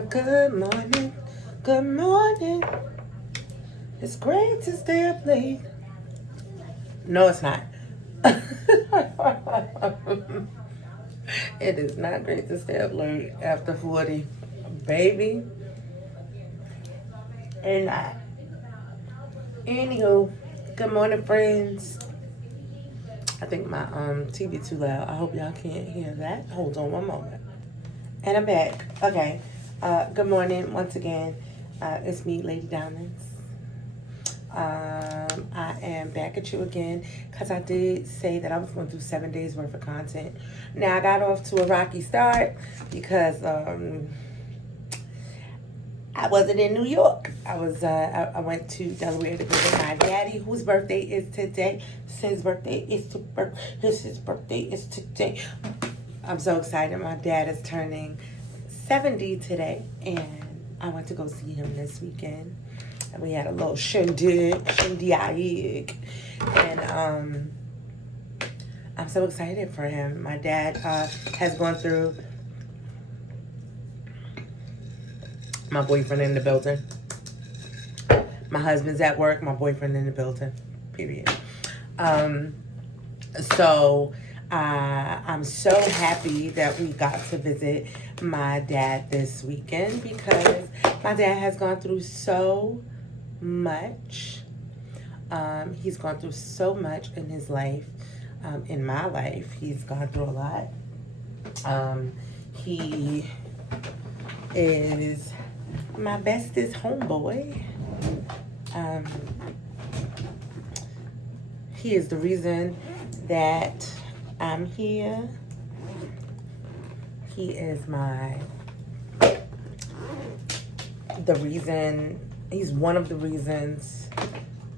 Good morning. Good morning. It's great to stay up late. No, it's not. It is not great to stay up late after 40. Baby. And not. Anywho, good morning, friends. I think my TV too loud. I hope y'all can't hear that. Hold on one moment. And I'm back. Okay. Good morning once again. It's me, Lady Diamonds. I am back at you again because I did say that I was going to do 7 days worth of content. Now I got off to a rocky start because I wasn't in New York. I went to Delaware to visit my daddy, whose birthday is today. His birthday is today. I'm so excited. My dad is turning 70 today, and I went to go see him this weekend. And we had a little shindig, and I'm so excited for him. My dad has gone through. My boyfriend in the building. My husband's at work. My boyfriend in the building. Period. So I'm so happy that we got to visit my dad this weekend because my dad has gone through so much. He's gone through so much in his life. In my life, he's gone through a lot. He is my bestest homeboy. He is the reason that I'm here. He is he's one of the reasons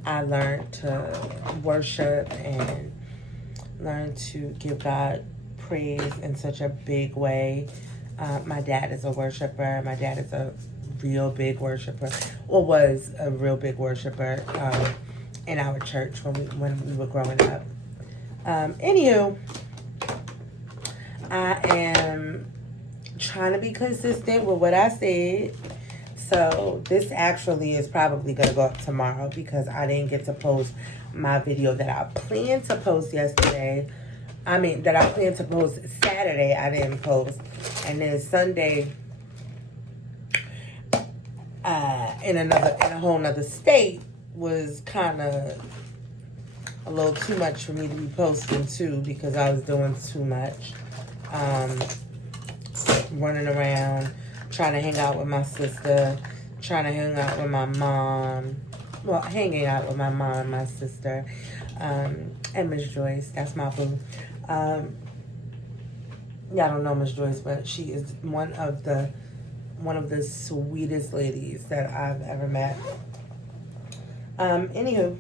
I learned to worship and learned to give God praise in such a big way. My dad is a worshiper. My dad is a real big worshiper, or was a real big worshiper in our church when we were growing up. Anywho, I am trying to be consistent with what I said. So this actually is probably going to go up tomorrow because I didn't get to post my video that I planned to post yesterday. That I planned to post Saturday, I didn't post. And then Sunday, in a whole nother state, was kind of a little too much for me to be posting too because I was doing too much. Running around, trying to hang out with my sister, trying to hang out with my mom. Well, hanging out with my mom, my sister, and Miss Joyce. That's my boo. Y'all don't know Miss Joyce, but she is one of the sweetest ladies that I've ever met. Anywho,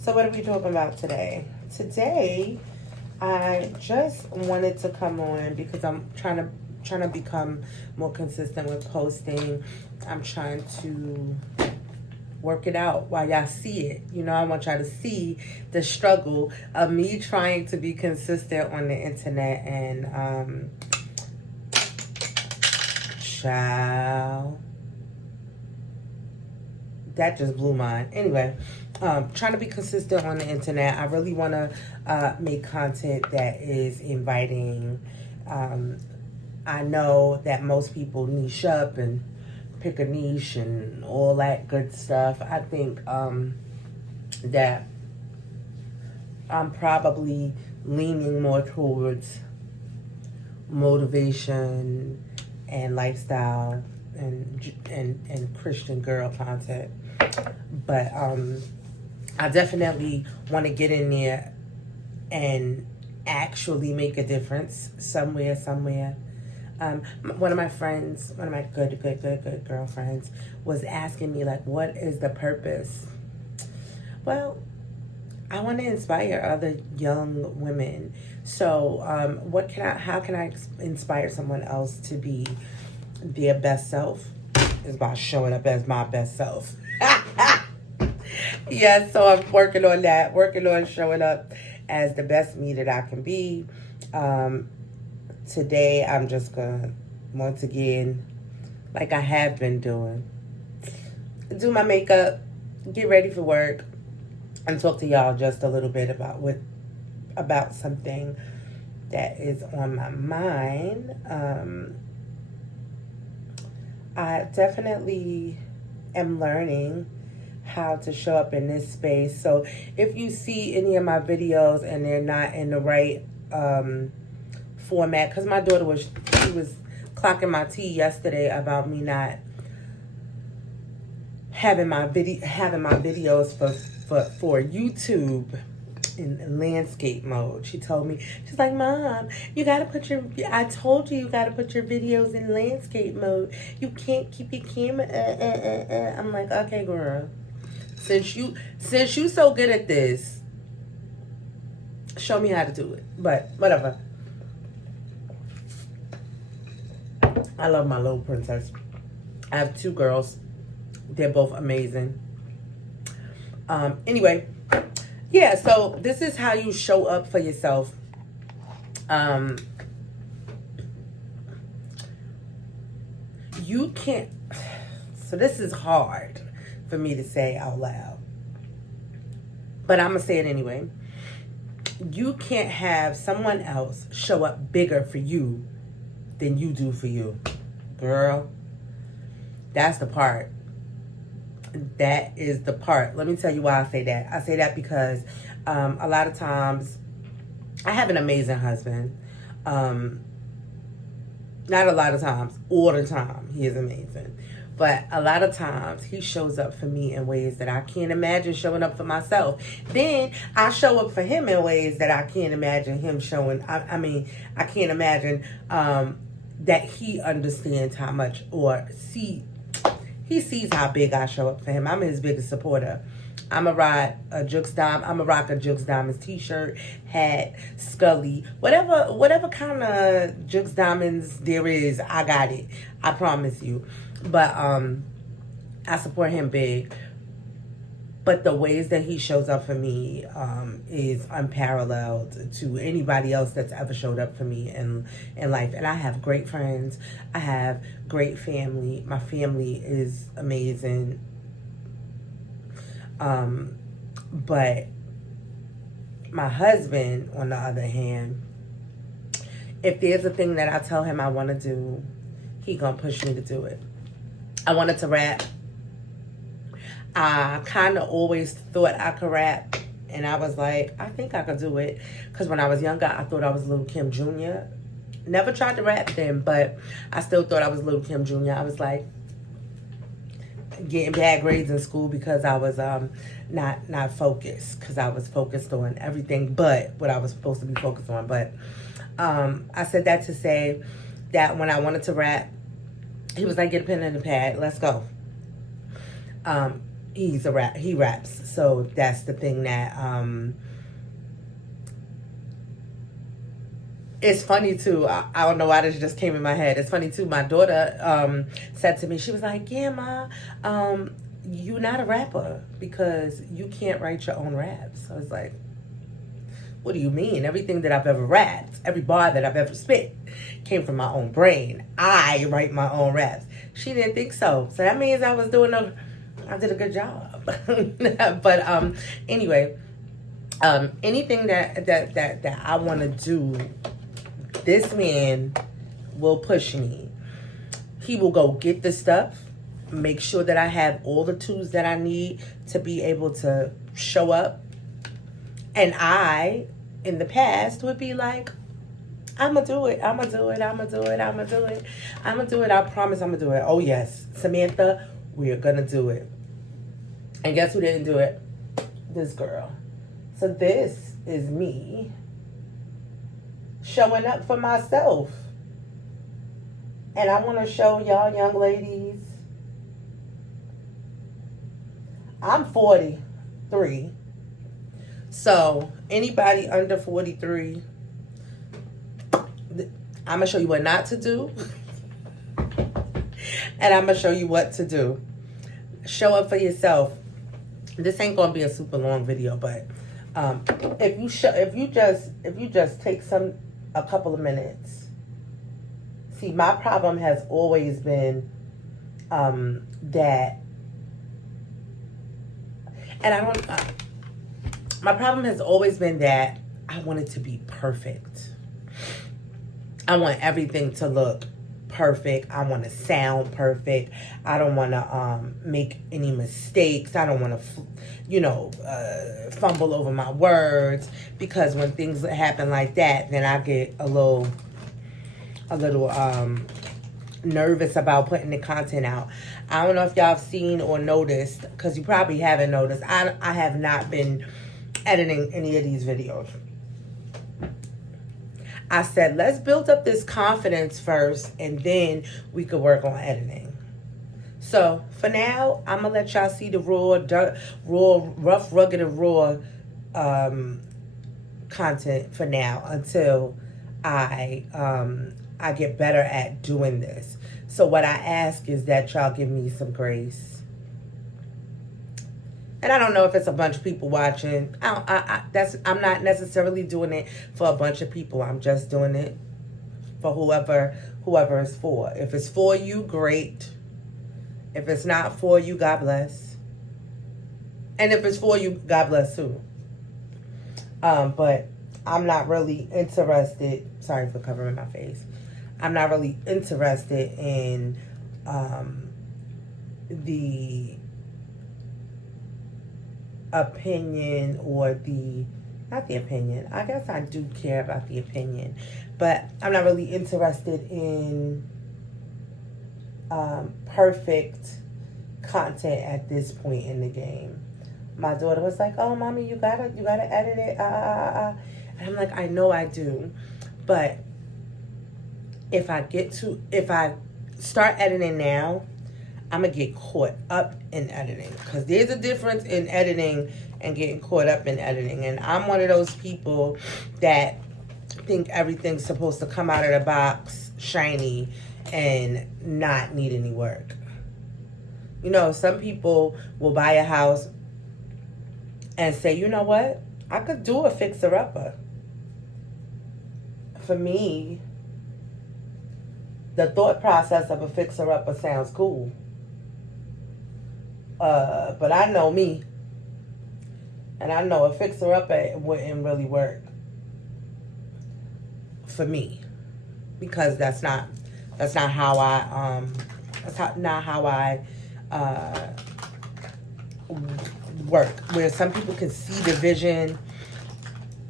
so what are we talking about today? Today, I just wanted to come on because I'm trying to become more consistent with posting. I'm trying to work it out while y'all see it. You know, I want y'all to see the struggle of me trying to be consistent on the internet and child. That just blew mine. Anyway, trying to be consistent on the internet. I really want to make content that is inviting. I know that most people niche up and pick a niche and all that good stuff. I think that I'm probably leaning more towards motivation and lifestyle and Christian girl content. But I definitely want to get in there and actually make a difference somewhere. One of my friends, one of my good girlfriends was asking me, like, what is the purpose? Well, I want to inspire other young women. So how can I inspire someone else to be their best self? Is by showing up as my best self. Yeah, so I'm working on that, working on showing up as the best me that I can be. Today, I'm just going to, once again, like I have been doing. Do my makeup, get ready for work, and talk to y'all just a little bit about something that is on my mind. I definitely am learning how to show up in this space. So if you see any of my videos and they're not in the right format, because my daughter was clocking my tea yesterday about me not having my videos for YouTube in landscape mode. She told me, she's like, Mom, I told you gotta put your videos in landscape mode. You can't keep your camera. I'm like, okay, girl. Since you so good at this, show me how to do it. But whatever. I love my little princess. I have 2 girls. They're both amazing. Anyway, yeah, so this is how you show up for yourself. You can't, so this is hard for me to say out loud, but I'm gonna say it anyway. You can't have someone else show up bigger for you than you do for you. Girl, that's the part. That is the part. Let me tell you why I say that. I say that because a lot of times I have an amazing husband. Not a lot of times, all the time he is amazing. But a lot of times he shows up for me in ways that I can't imagine showing up for myself. Then I show up for him in ways that I can't imagine him showing. I mean, I can't imagine that he understands how much he sees how big I show up for him. I'm his biggest supporter. I'm a rock a Jukes Diamonds t-shirt, hat, Scully, whatever kind of Jukes Diamonds there is, I got it. I promise you. But I support him big. But the ways that he shows up for me is unparalleled to anybody else that's ever showed up for me in life. And I have great friends. I have great family. My family is amazing. But my husband, on the other hand, if there's a thing that I tell him I want to do, he gonna push me to do it. I wanted to rap. I kind of always thought I could rap, and I was like, I think I could do it. Because when I was younger, I thought I was Little Kim Jr. Never tried to rap then, but I still thought I was Little Kim Jr. I was like getting bad grades in school because I was not focused, because I was focused on everything but what I was supposed to be focused on. But I said that to say that when I wanted to rap, he was like, get a pen and a pad, let's go. He raps, so that's the thing that it's funny too. I don't know why this just came in my head. It's funny too. My daughter said to me, she was like, yeah, Ma, you're not a rapper because you can't write your own raps. I was like, what do you mean? Everything that I've ever rapped, every bar that I've ever spit came from my own brain. I write my own raps. She didn't think so. So that means I did a good job. But anyway, anything that I want to do, this man will push me. He will go get the stuff, make sure that I have all the tools that I need to be able to show up. And I, in the past, would be like, I'm going to do it. I'm going to do it. I'm going to do it. I'm going to do it. I'm going to do it. I promise I'm going to do it. Oh, yes. Samantha, we're going to do it. And guess who didn't do it? This girl. So this is me showing up for myself. And I want to show y'all young ladies, I'm 43. So anybody under 43, I'm going to show you what not to do. And I'm going to show you what to do. Show up for yourself. This ain't going to be a super long video, but if you just take a couple of minutes. See, my problem has always been that, and I don't, my problem has always been that I want it to be perfect. I want everything to look perfect. I want to sound perfect. I don't want to make any mistakes. I don't want to, fumble over my words, because when things happen like that, then I get a little nervous about putting the content out. I don't know if y'all have seen or noticed, because you probably haven't noticed. I have not been editing any of these videos. I said, let's build up this confidence first, and then we could work on editing. So for now, I'm gonna let y'all see the raw, rough, rugged, and raw content for now, until I get better at doing this. So what I ask is that y'all give me some grace. And I don't know if it's a bunch of people watching. I'm not necessarily doing it for a bunch of people. I'm just doing it for whoever it's for. If it's for you, great. If it's not for you, God bless. And if it's for you, God bless too. But I'm not really interested. Sorry for covering my face. I'm not really interested in the opinion, or not the opinion. I guess I do care about the opinion, but I'm not really interested in perfect content at this point in the game. My daughter was like, "Oh, mommy, you gotta edit it." And I'm like, I know I do, but if I start editing now, I'm going to get caught up in editing, because there's a difference in editing and getting caught up in editing. And I'm one of those people that think everything's supposed to come out of the box shiny and not need any work. You know, some people will buy a house and say, you know what? I could do a fixer-upper. For me, the thought process of a fixer-upper sounds cool. But I know me, and I know a fixer-upper wouldn't really work for me, because that's not how I work. Where some people can see the vision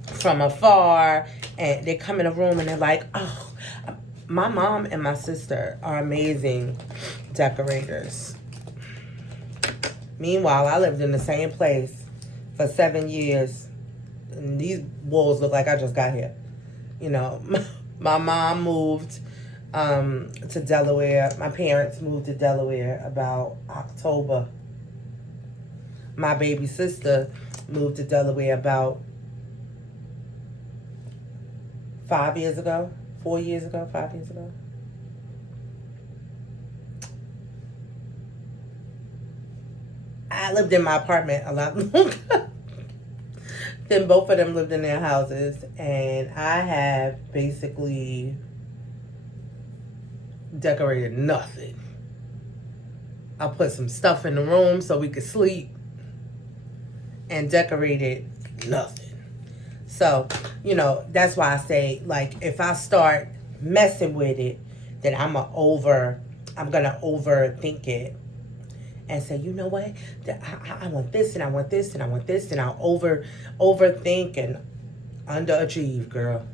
from afar, and they come in a room and they're like, oh. My mom and my sister are amazing decorators. Meanwhile, I lived in the same place for 7 years, and these walls look like I just got here. You know, my mom moved to Delaware. My parents moved to Delaware about October. My baby sister moved to Delaware about 5 years ago. 4 years ago, 5 years ago. I lived in my apartment a lot longer. Then both of them lived in their houses, and I have basically decorated nothing. I put some stuff in the room so we could sleep, and decorated nothing. So, you know, that's why I say, like, if I start messing with it, then I'm gonna overthink it and say, you know what, I want this, and I want this, and I want this, and I'll overthink and underachieve, girl,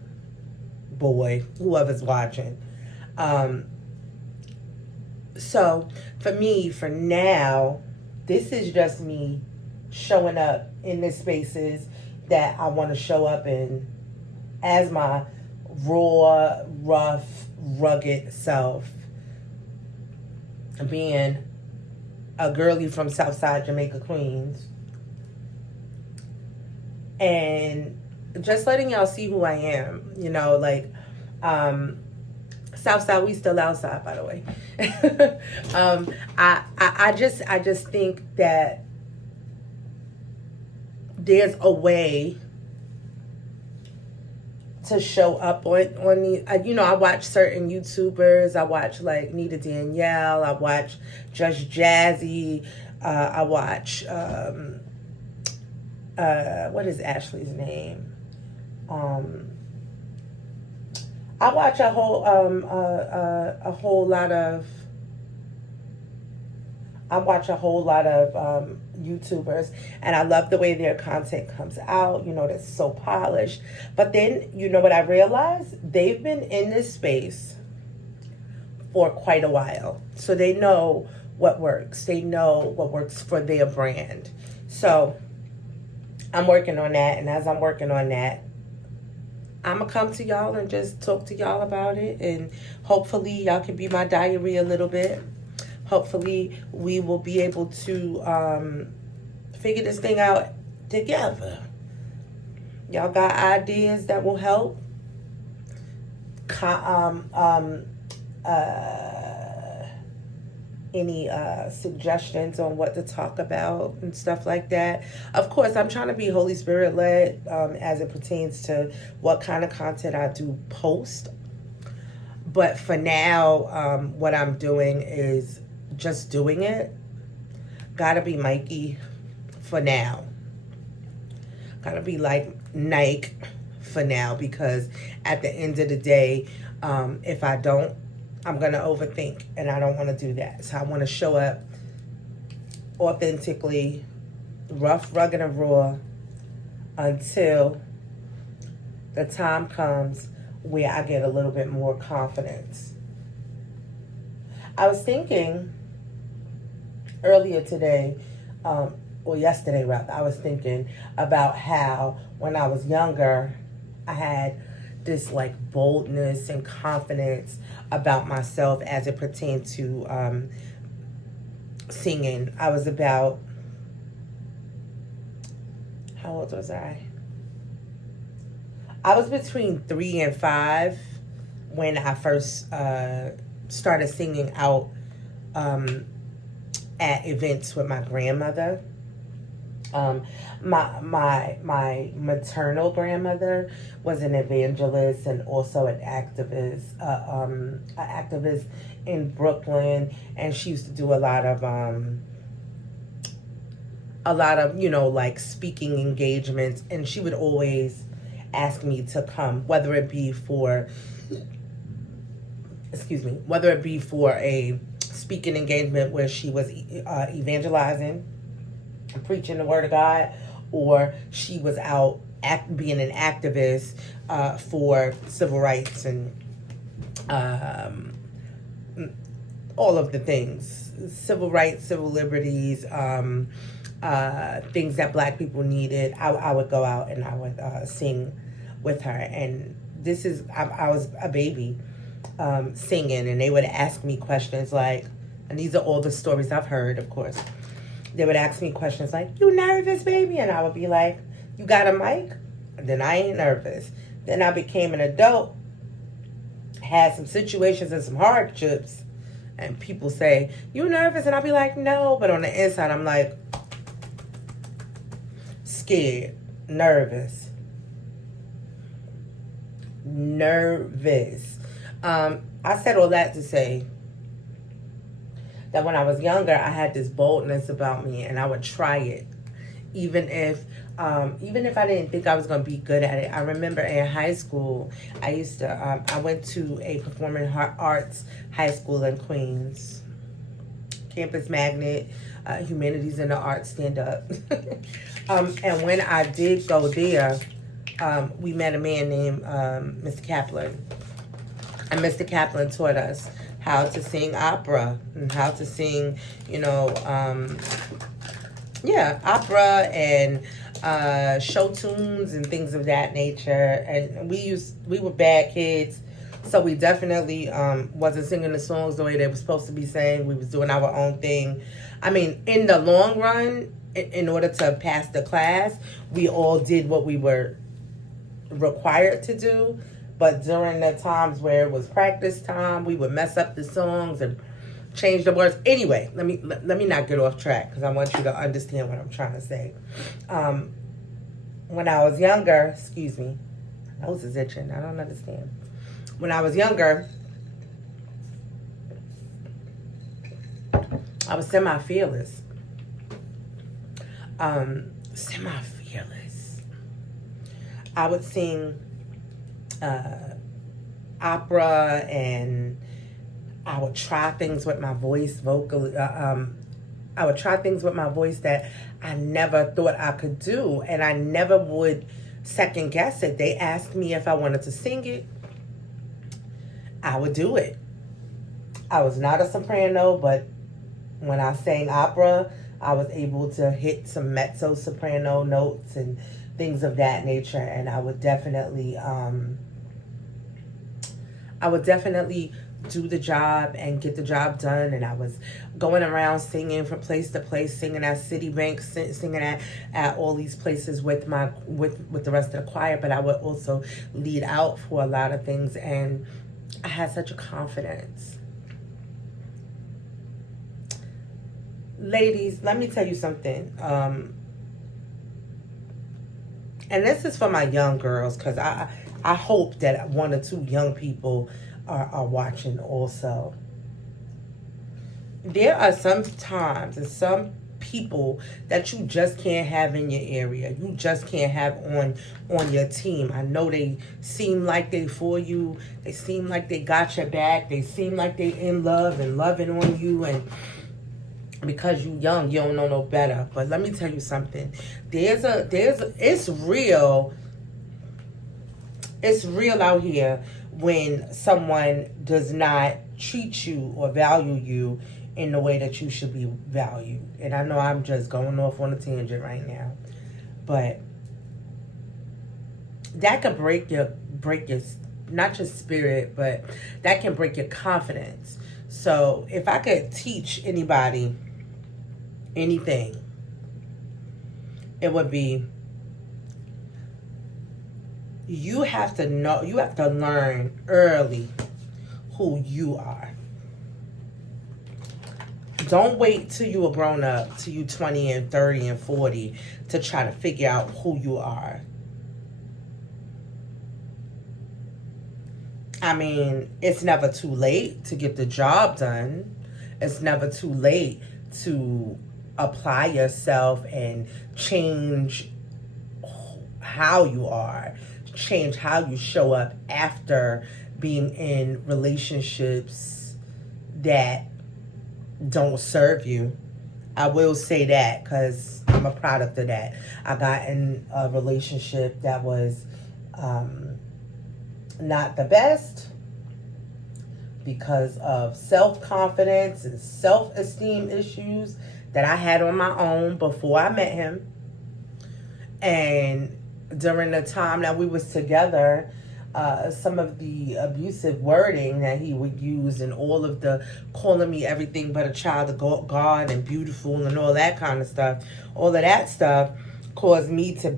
boy, whoever's watching. So for me, for now, this is just me showing up in the spaces that I want to show up in as my raw, rough, rugged self. Being a girly from Southside Jamaica, Queens. And just letting y'all see who I am. You know, like, Southside, we still outside, by the way. I just think that there's a way to show up on the, you know, I watch certain YouTubers. I watch like Nita Danielle. I watch Just Jazzy. I watch, what is Ashley's name? I watch a whole lot of YouTubers, and I love the way their content comes out, you know, that's so polished. But then, you know what I realized? They've been in this space for quite a while. So they know what works. They know what works for their brand. So I'm working on that, and as I'm working on that, I'm going to come to y'all and just talk to y'all about it, and hopefully y'all can be my diary a little bit. Hopefully we will be able to figure this thing out together. Y'all got ideas that will help? Any suggestions on what to talk about and stuff like that? Of course, I'm trying to be Holy Spirit led as it pertains to what kind of content I do post. But for now, what I'm doing is just doing it. Gotta be Mikey for now. Gotta be like Nike for now, because at the end of the day, if I don't, I'm gonna overthink, and I don't want to do that. So I want to show up authentically, rough, rugged, and raw, until the time comes where I get a little bit more confidence. I was thinking earlier today, or yesterday rather, I was thinking about how when I was younger, I had this like boldness and confidence about myself as it pertained to singing. I was about, how old was I? I was between 3 and 5 when I first started singing out at events with my grandmother. My maternal grandmother was an evangelist and also an activist in Brooklyn, and she used to do a lot of you know, like speaking engagements, and she would always ask me to come, whether it be for a speaking engagement where she was evangelizing and preaching the word of God, or she was out being an activist for civil rights and all of the things, civil rights, civil liberties, things that Black people needed. I would go out and I would sing with her, and I was a baby singing, and they would ask me questions like, and these are all the stories I've heard, of course. They would ask me questions like, "You nervous, baby?" And I would be like, "You got a mic?" And then I ain't nervous. Then I became an adult, had some situations and some hardships, and people say, "You nervous?" And I'll be like, "No," but on the inside I'm like, scared, nervous. I said all that to say that when I was younger, I had this boldness about me, and I would try it, even if I didn't think I was going to be good at it. I remember in high school, I went to a performing arts high school in Queens, campus magnet, humanities and the arts, stand up. And when I did go there, we met a man named Mr. Kaplan, and Mr. Kaplan taught us how to sing opera and how to sing, opera and show tunes and things of that nature. And we were bad kids, so we definitely wasn't singing the songs the way they were supposed to be sang. We was doing our own thing. I mean, in the long run, in order to pass the class, we all did what we were required to do. But during the times where it was practice time, we would mess up the songs and change the words. Anyway, let me not get off track, because I want you to understand what I'm trying to say. When I was younger, nose is itching. I don't understand. When I was younger, I was semi-fearless. Semi-fearless. I would sing opera, and I would try things with my voice vocally. I would try things with my voice that I never thought I could do, and I never would second guess it. They asked me if I wanted to sing it. I would do it. I was not a soprano, but when I sang opera, I was able to hit some mezzo soprano notes and things of that nature, and I would definitely do the job and get the job done. And I was going around singing from place to place, singing at Citibank, singing at all these places with the rest of the choir. But I would also lead out for a lot of things, and I had such a confidence. Ladies, let me tell you something. And this is for my young girls, because I hope that one or two young people are watching also. There are some times and some people that you just can't have in your area. You just can't have on your team. I know they seem like they for you. They seem like they got your back. They seem like they in love and loving on you, and because you young, you don't know no better. But let me tell you something. It's real out here when someone does not treat you or value you in the way that you should be valued. And I know I'm just going off on a tangent right now, but that could break your not your spirit, but that can break your confidence. So if I could teach anybody anything, it would be, you have to learn early who you are. Don't wait till you are grown up, till you 20 and 30 and 40 to try to figure out who you are. I mean, it's never too late to get the job done. It's never too late to apply yourself and change how you are, change how you show up after being in relationships that don't serve you. I will say that, because I'm a product of that. I got in a relationship that was not the best because of self-confidence and self-esteem issues that I had on my own before I met him. And during the time that we was together, some of the abusive wording that he would use, and all of the calling me everything but a child of God and beautiful and all that kind of stuff, all of that stuff caused me to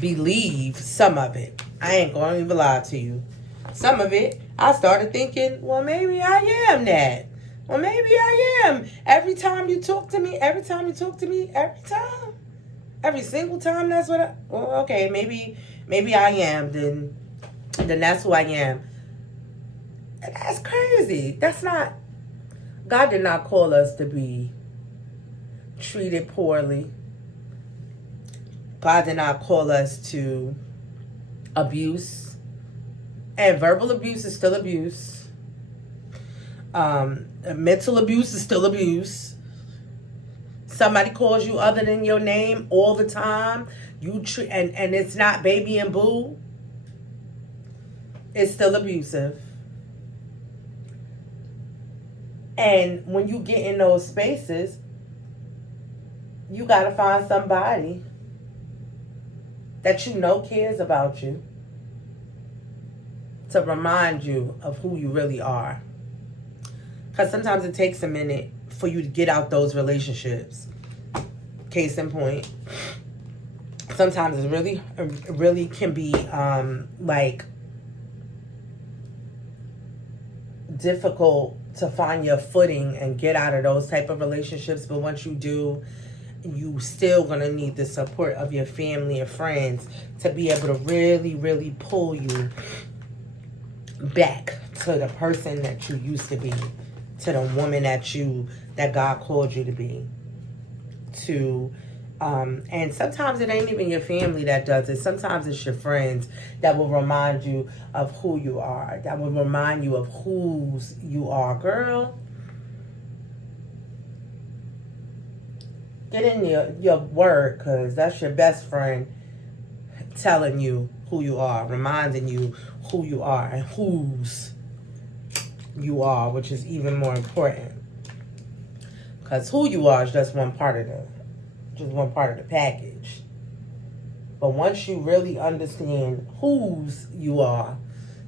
believe some of it. I ain't going to even lie to you. Some of it, I started thinking, well, maybe I am that. Well, maybe I am. Every single time, that's what okay, maybe I am, then that's who I am. And that's crazy. God did not call us to be treated poorly. God did not call us to abuse. And verbal abuse is still abuse. Mental abuse is still abuse. Somebody calls you other than your name all the time. And it's not baby and boo. It's still abusive. And when you get in those spaces, you got to find somebody that you know cares about you to remind you of who you really are. Because sometimes it takes a minute for you to get out those relationships. Case in point. Sometimes it really can be difficult to find your footing and get out of those type of relationships. But once you do, you still going to need the support of your family and friends to be able to really, really pull you back to the person that you used to be, to the woman that God called you to be. And sometimes it ain't even your family that does it. Sometimes it's your friends that will remind you of who you are, that will remind you of whose you are. Girl, get in your word, because that's your best friend telling you who you are, reminding you who you are and whose you are, which is even more important. Because who you are is just one part of the package. But once you really understand whose you are,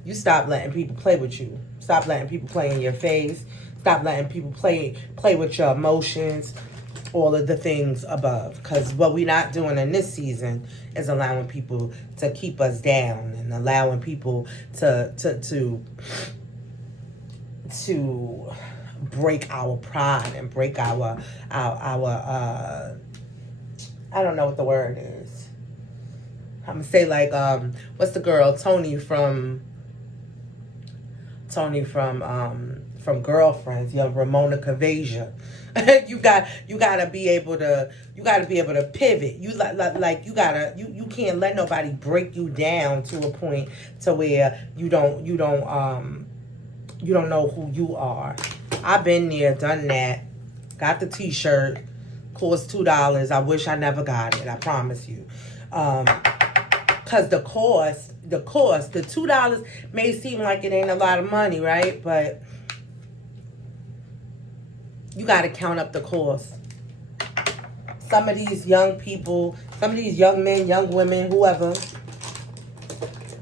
you stop letting people play with you. Stop letting people play in your face. Stop letting people play with your emotions. All of the things above. Because what we're not doing in this season is allowing people to keep us down and allowing people to break our pride and break our I don't know what the word is. I'm gonna say like what's the girl Tony from Girlfriends, Ramona Kavasia. you gotta be able to pivot. You you can't let nobody break you down to a point to where you don't know who you are. I've been there, done that. Got the t-shirt. Cost $2. I wish I never got it. I promise you. Cause the cost, the $2 may seem like it ain't a lot of money, right? But you got to count up the cost. Some of these young people, some of these young men, young women, whoever,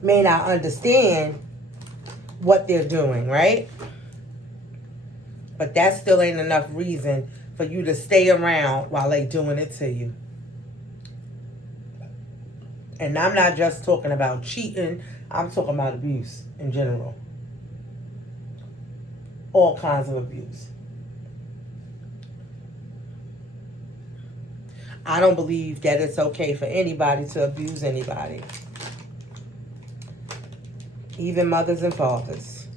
may not understand what they're doing, right? But that still ain't enough reason for you to stay around while they doing it to you. And I'm not just talking about cheating. I'm talking about abuse in general. All kinds of abuse. I don't believe that it's okay for anybody to abuse anybody. Even mothers and fathers.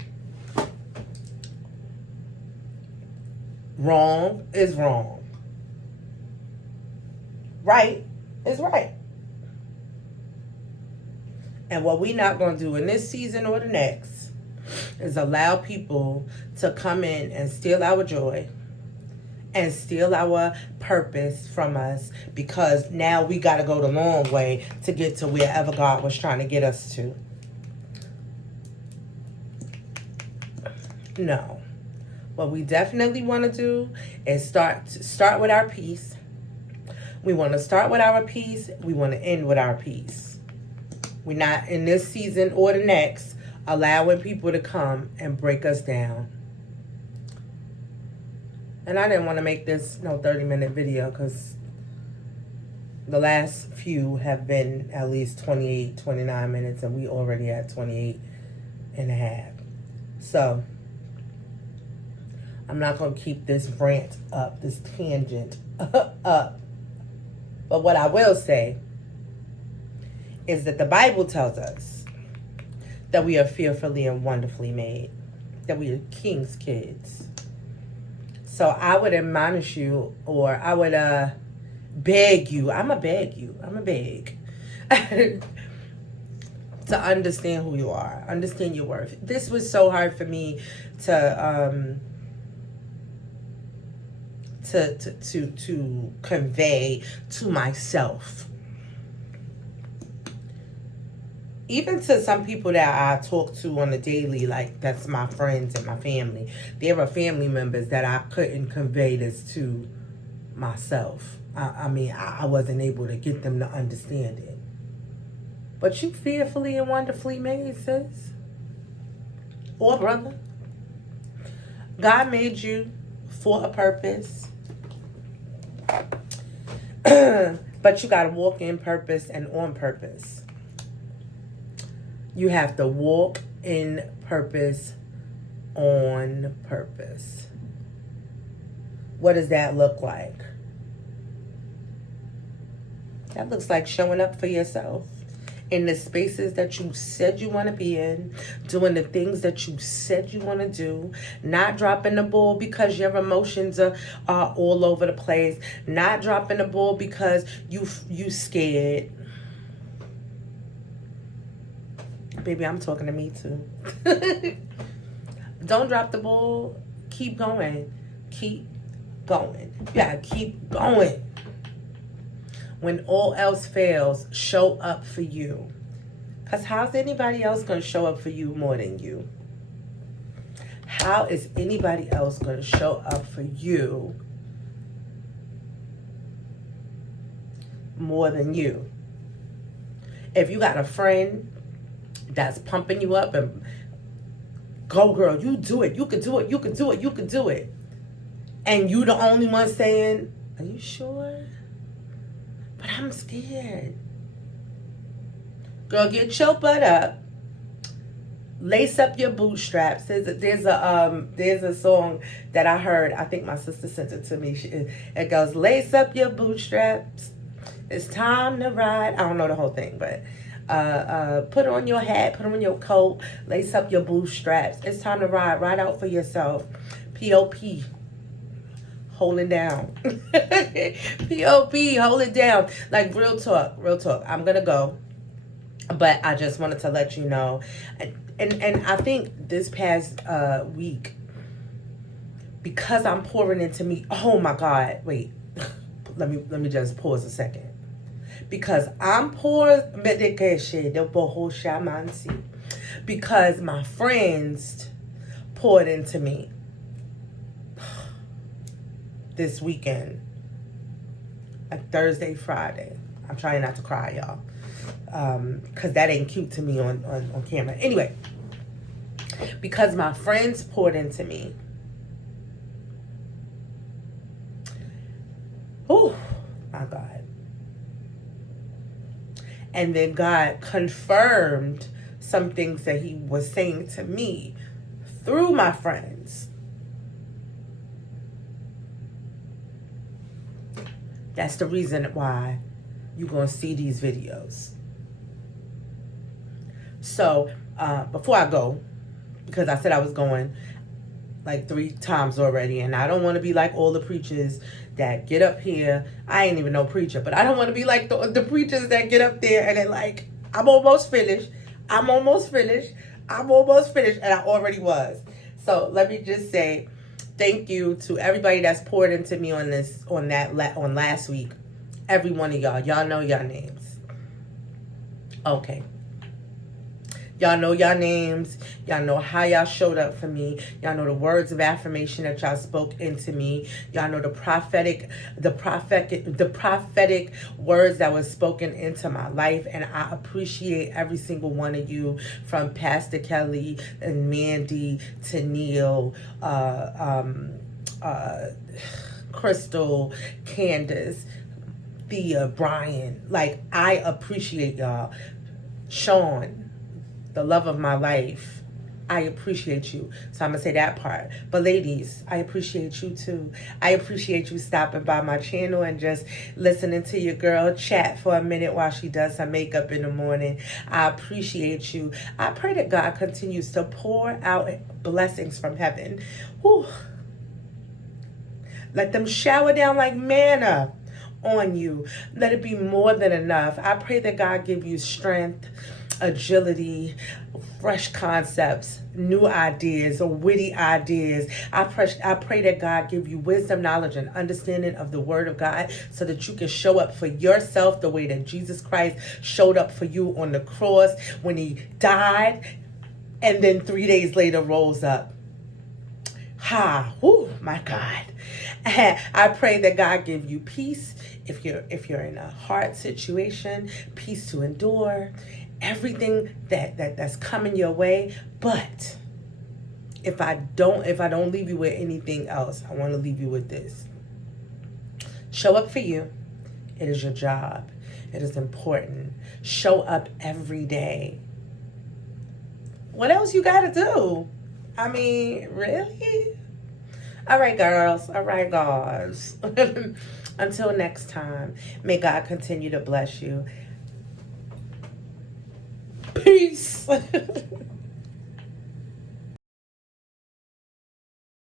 Wrong is wrong. Right is right. And what we're not going to do in this season or the next is allow people to come in and steal our joy and steal our purpose from us, because now we got to go the long way to get to wherever God was trying to get us to. No. What we definitely want to do is start with our peace. We want to start with our peace. We want to end with our peace. We're not in this season or the next allowing people to come and break us down. And I didn't want to make this no 30-minute video because the last few have been at least 28, 29 minutes, and we already at 28 and a half. So I'm not going to keep this rant up, this tangent up. But what I will say is that the Bible tells us that we are fearfully and wonderfully made, that we are King's kids. So I would admonish you, or I would beg you, I'm a beg, to understand who you are, understand your worth. This was so hard for me to convey to myself. Even to some people that I talk to on a daily, like that's my friends and my family. There are family members that I couldn't convey this to myself. I wasn't able to get them to understand it. But you fearfully and wonderfully made, sis. Or brother. God made you for a purpose. But you got to walk in purpose and on purpose. You have to walk in purpose, on purpose. What does that look like? That looks like showing up for yourself in the spaces that you said you want to be in, doing the things that you said you want to do, not dropping the ball because your emotions are all over the place, not dropping the ball because you scared. Baby, I'm talking to me too. Don't drop the ball. Keep going. Keep going. You gotta keep going. When all else fails, show up for you. Because how's anybody else going to show up for you more than you? How is anybody else going to show up for you more than you? If you got a friend that's pumping you up and go girl, you do it, you can do it, you can do it, you can do it. And you the only one saying, are you sure? But I'm scared. Girl, get your butt up. Lace up your bootstraps. There's a song that I heard. I think my sister sent it to me. It goes, lace up your bootstraps. It's time to ride. I don't know the whole thing, but put on your hat, put on your coat, lace up your bootstraps. It's time to ride. Ride out for yourself. P.O.P. Hold it down. P.O.P. Hold it down. Like, real talk. Real talk. I'm going to go. But I just wanted to let you know. And I think this past week, because I'm pouring into me. Oh, my God. Wait. Let me just pause a second. Because I'm pouring. Because my friends poured into me this weekend, like Thursday, Friday. I'm trying not to cry, y'all, because that ain't cute to me on camera. Anyway, because my friends poured into me. Oh, my God. And then God confirmed some things that he was saying to me through my friends. That's the reason why you're going to see these videos. So, before I go, because I said I was going like 3 times already, and I don't want to be like all the preachers that get up here. I ain't even no preacher, but I don't want to be like the preachers that get up there and they're like, I'm almost finished. I'm almost finished. I'm almost finished. And I already was. So let me just say, thank you to everybody that's poured into me on last week. Every one of y'all. Y'all know y'all names. Okay. Y'all know y'all names. Y'all know how y'all showed up for me. Y'all know the words of affirmation that y'all spoke into me. Y'all know the prophetic words that was spoken into my life. And I appreciate every single one of you, from Pastor Kelly and Mandy to Neil, Crystal, Candace, Thea, Brian. Like, I appreciate y'all. Sean, the love of my life, I appreciate you. So I'm going to say that part. But ladies, I appreciate you too. I appreciate you stopping by my channel and just listening to your girl chat for a minute while she does her makeup in the morning. I appreciate you. I pray that God continues to pour out blessings from heaven. Whew. Let them shower down like manna on you. Let it be more than enough. I pray that God give you strength, agility, fresh concepts, new ideas, or witty ideas. I pray that God give you wisdom, knowledge, and understanding of the word of God, so that you can show up for yourself the way that Jesus Christ showed up for you on the cross when he died and then 3 days later rose up. Oh my God. I pray that God give you peace if you're in a hard situation, peace to endure everything that's coming your way. But if I don't leave you with anything else, I want to leave you with this. Show up for you. It is your job. It is important. Show up every day. What else you got to do? I mean, really? All right, girls. All right, guys. Until next time, may God continue to bless you. Peace.